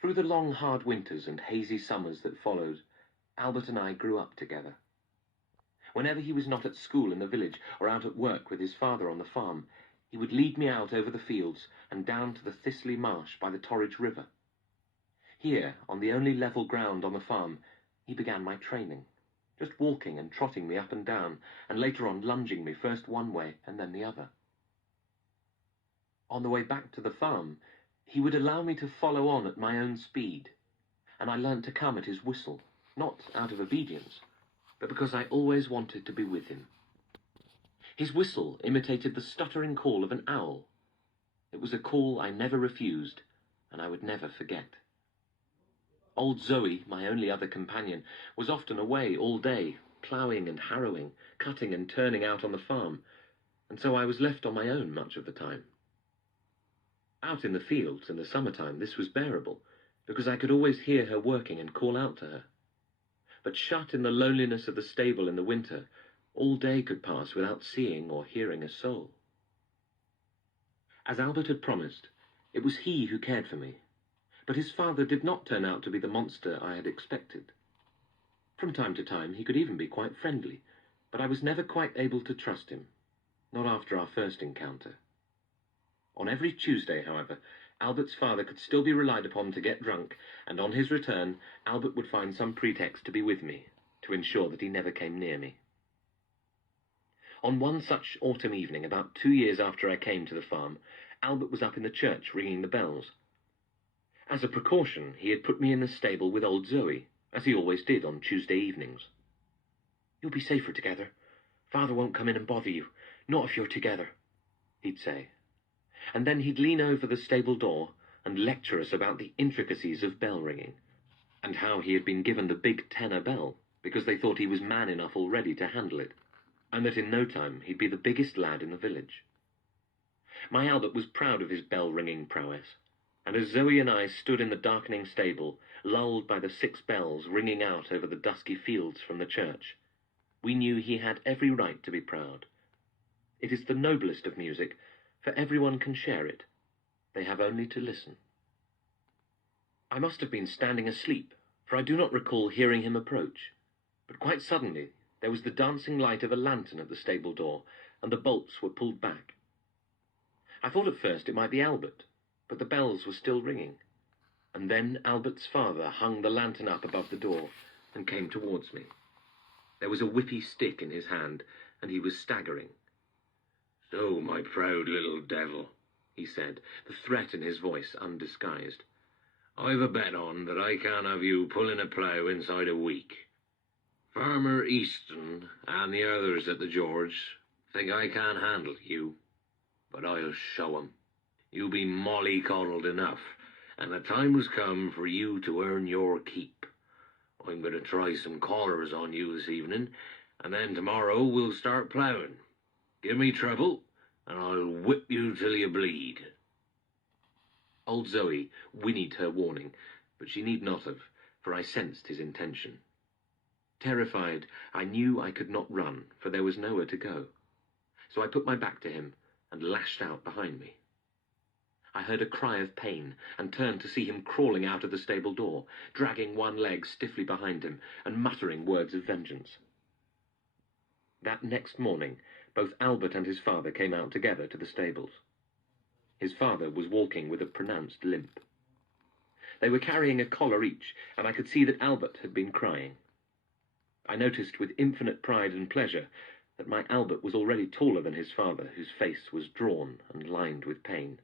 Through the long, hard winters and hazy summers that followed, Albert and I grew up together. Whenever he was not at school in the village or out at work with his father on the farm, he would lead me out over the fields and down to the Thistly Marsh by the Torridge River. Here, on the only level ground on the farm, he began my training, just walking and trotting me up and down, and later on lunging me first one way and then the other. On the way back to the farm, he would allow me to follow on at my own speed, and I learnt to come at his whistle, not out of obedience, but because I always wanted to be with him. His whistle imitated the stuttering call of an owl. It was a call I never refused, and I would never forget. Old Zoe, my only other companion, was often away all day, ploughing and harrowing, cutting and turning out on the farm, and so I was left on my own much of the time. Out in the fields in the summertime this was bearable, because I could always hear her working and call out to her. But shut in the loneliness of the stable in the winter, all day could pass without seeing or hearing a soul. As Albert had promised, it was he who cared for me, but his father did not turn out to be the monster I had expected. From time to time he could even be quite friendly, but I was never quite able to trust him, not after our first encounter. On every Tuesday, however, Albert's father could still be relied upon to get drunk, and on his return, Albert would find some pretext to be with me, to ensure that he never came near me. On one such autumn evening, about 2 years after I came to the farm, Albert was up in the church ringing the bells. As a precaution, he had put me in the stable with old Zoe, as he always did on Tuesday evenings. "You'll be safer together. Father won't come in and bother you, not if you're together," he'd say. And then he'd lean over the stable door and lecture us about the intricacies of bell ringing, and how he had been given the big tenor bell because they thought he was man enough already to handle it, and that in no time he'd be the biggest lad in the village. My Albert was proud of his bell-ringing prowess, and as Zoe and I stood in the darkening stable, lulled by the 6 bells ringing out over the dusky fields from the church, we knew he had every right to be proud. It is the noblest of music, for everyone can share it. They have only to listen. I must have been standing asleep, for I do not recall hearing him approach, but quite suddenly there was the dancing light of a lantern at the stable door, and the bolts were pulled back. I thought at first it might be Albert, but the bells were still ringing, and then Albert's father hung the lantern up above the door and came towards me. There was a whippy stick in his hand, and he was staggering. "So, my proud little devil," he said, the threat in his voice undisguised, "I've a bet on that I can't have you pulling a plough inside a week. Farmer Easton and the others at the George think I can't handle you, but I'll show 'em. You be mollycoddled enough, and the time has come for you to earn your keep. I'm going to try some collars on you this evening, and then tomorrow we'll start ploughing. Give me trouble, and I'll whip you till you bleed." Old Zoe whinnied her warning, but she need not have, for I sensed his intention. Terrified, I knew I could not run, for there was nowhere to go. So I put my back to him and lashed out behind me. I heard a cry of pain and turned to see him crawling out of the stable door, dragging one leg stiffly behind him and muttering words of vengeance. That next morning, both Albert and his father came out together to the stables. His father was walking with a pronounced limp. They were carrying a collar each, and I could see that Albert had been crying. I noticed with infinite pride and pleasure that my Albert was already taller than his father, whose face was drawn and lined with pain.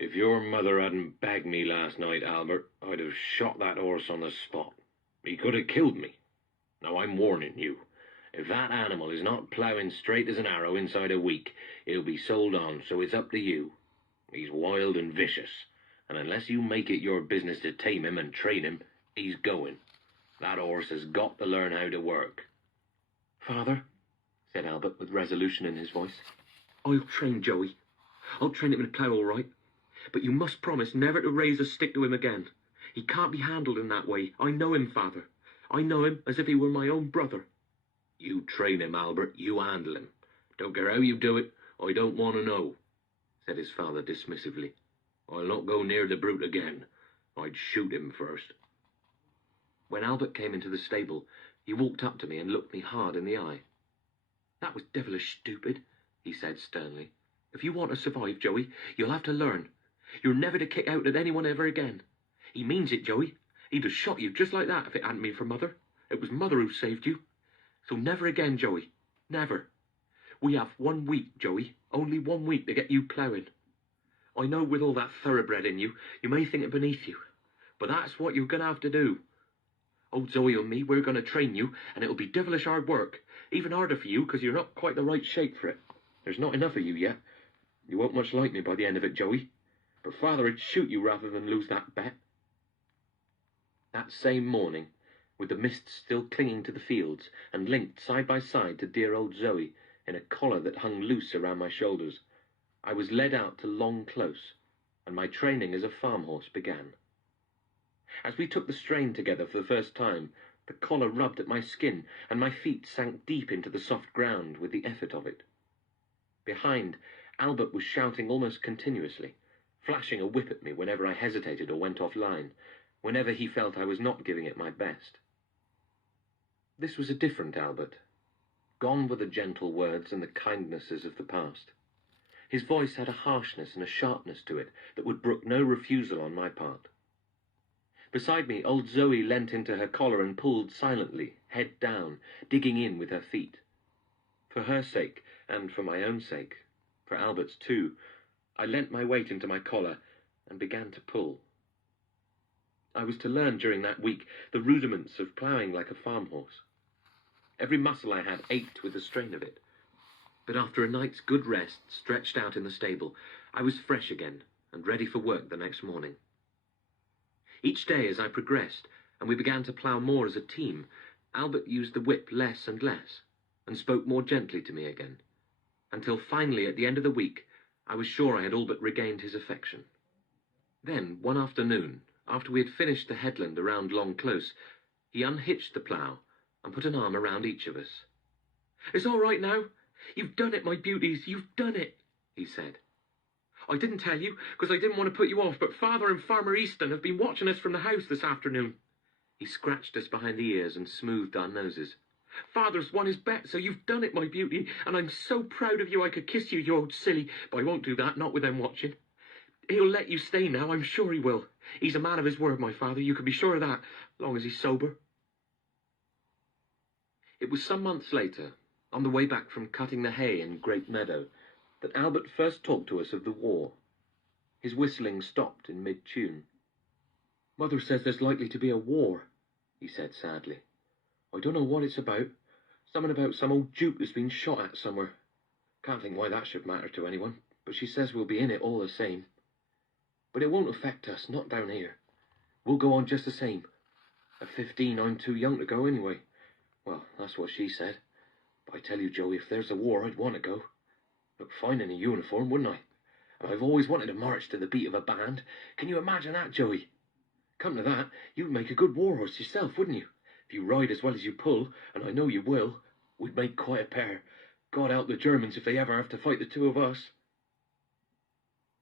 "If your mother hadn't bagged me last night, Albert, I'd have shot that horse on the spot. He could have killed me. Now I'm warning you. If that animal is not ploughing straight as an arrow inside a week, he'll be sold on, so it's up to you. He's wild and vicious, and unless you make it your business to tame him and train him, he's going. That horse has got to learn how to work." "Father," said Albert with resolution in his voice, "I'll train Joey. I'll train him in a plough all right. But you must promise never to raise a stick to him again. He can't be handled in that way. I know him, Father. I know him as if he were my own brother." "You train him, Albert. You handle him. Don't care how you do it. I don't want to know," said his father dismissively. "I'll not go near the brute again. I'd shoot him first. When Albert came into the stable, he walked up to me and looked me hard in the eye. "That was devilish stupid," he said sternly. "If you want to survive, Joey, you'll have to learn. You're never to kick out at anyone ever again. He means it, Joey. He'd have shot you just like that if it hadn't been for Mother. It was Mother who saved you. So never again, Joey. Never. We have 1 week, Joey. Only 1 week to get you ploughing. I know with all that thoroughbred in you, you may think it beneath you. But that's what you're going to have to do. Old Zoe and me, we're going to train you, and it'll be devilish hard work. Even harder for you, because you're not quite the right shape for it. There's not enough of you yet. You won't much like me by the end of it, Joey. But Father would shoot you rather than lose that bet." That same morning, with the mist still clinging to the fields, and linked side by side to dear old Zoe in a collar that hung loose around my shoulders, I was led out to Long Close, and my training as a farm horse began. As we took the strain together for the first time, the collar rubbed at my skin, and my feet sank deep into the soft ground with the effort of it. Behind, Albert was shouting almost continuously, flashing a whip at me whenever I hesitated or went off line, whenever he felt I was not giving it my best. This was a different Albert. Gone were the gentle words and the kindnesses of the past. His voice had a harshness and a sharpness to it that would brook no refusal on my part. Beside me, old Zoe leant into her collar and pulled silently, head down, digging in with her feet. For her sake, and for my own sake, for Albert's too, I lent my weight into my collar and began to pull. I was to learn during that week the rudiments of ploughing like a farm horse. Every muscle I had ached with the strain of it. But after a night's good rest, stretched out in the stable, I was fresh again and ready for work the next morning. Each day as I progressed, and we began to plough more as a team, Albert used the whip less and less, and spoke more gently to me again, until finally at the end of the week I was sure I had all but regained his affection. Then, one afternoon, after we had finished the headland around Long Close, he unhitched the plough and put an arm around each of us. "It's all right now. You've done it, my beauties, you've done it," he said. "I didn't tell you, because I didn't want to put you off, but Father and Farmer Easton have been watching us from the house this afternoon." He scratched us behind the ears and smoothed our noses. "Father's won his bet, so you've done it, my beauty, and I'm so proud of you I could kiss you, you old silly, but I won't do that, not with them watching. He'll let you stay now, I'm sure he will. He's a man of his word, my father, you can be sure of that, long as he's sober." It was some months later, on the way back from cutting the hay in Great Meadow, that Albert first talked to us of the war. His whistling stopped in mid-tune. "Mother says there's likely to be a war," he said sadly. "I don't know what it's about. Something about some old duke that's been shot at somewhere. Can't think why that should matter to anyone, but she says we'll be in it all the same. But it won't affect us, not down here. We'll go on just the same. At 15, I'm too young to go anyway. Well, that's what she said. But I tell you, Joey, if there's a war, I'd want to go. Look fine in a uniform, wouldn't I? And I've always wanted to march to the beat of a band. Can you imagine that, Joey? Come to that, you'd make a good war horse yourself, wouldn't you? If you ride as well as you pull, and I know you will, we'd make quite a pair. God help the Germans if they ever have to fight the two of us."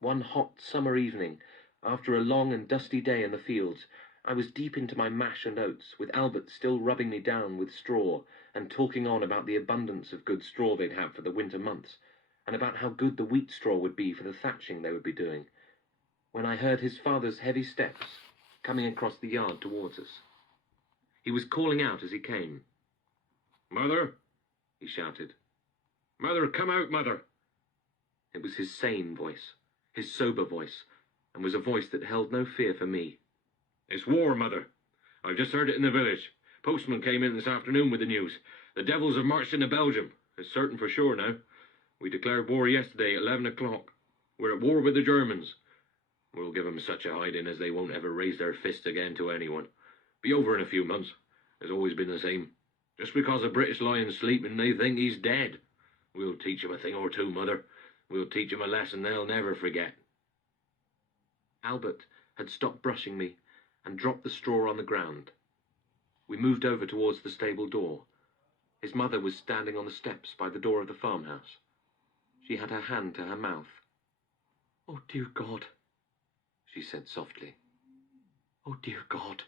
One hot summer evening, after a long and dusty day in the fields, I was deep into my mash and oats, with Albert still rubbing me down with straw and talking on about the abundance of good straw they'd have for the winter months, and about how good the wheat straw would be for the thatching they would be doing, when I heard his father's heavy steps coming across the yard towards us. He was calling out as he came. "Mother," he shouted. "Mother, come out, Mother." It was his sane voice, his sober voice, and was a voice that held no fear for me. "It's war, Mother. I've just heard it in the village. Postman came in this afternoon with the news. The devils have marched into Belgium. It's certain for sure now. We declared war yesterday at 11 o'clock. We're at war with the Germans. We'll give 'em such a hiding as they won't ever raise their fists again to anyone. Be over in a few months. It's always been the same. Just because a British lion's sleeping, they think he's dead. We'll teach 'em a thing or two, Mother. We'll teach 'em a lesson they'll never forget." Albert had stopped brushing me and dropped the straw on the ground. We moved over towards the stable door. His mother was standing on the steps by the door of the farmhouse. She had her hand to her mouth. "Oh, dear God," she said softly. Oh, dear God.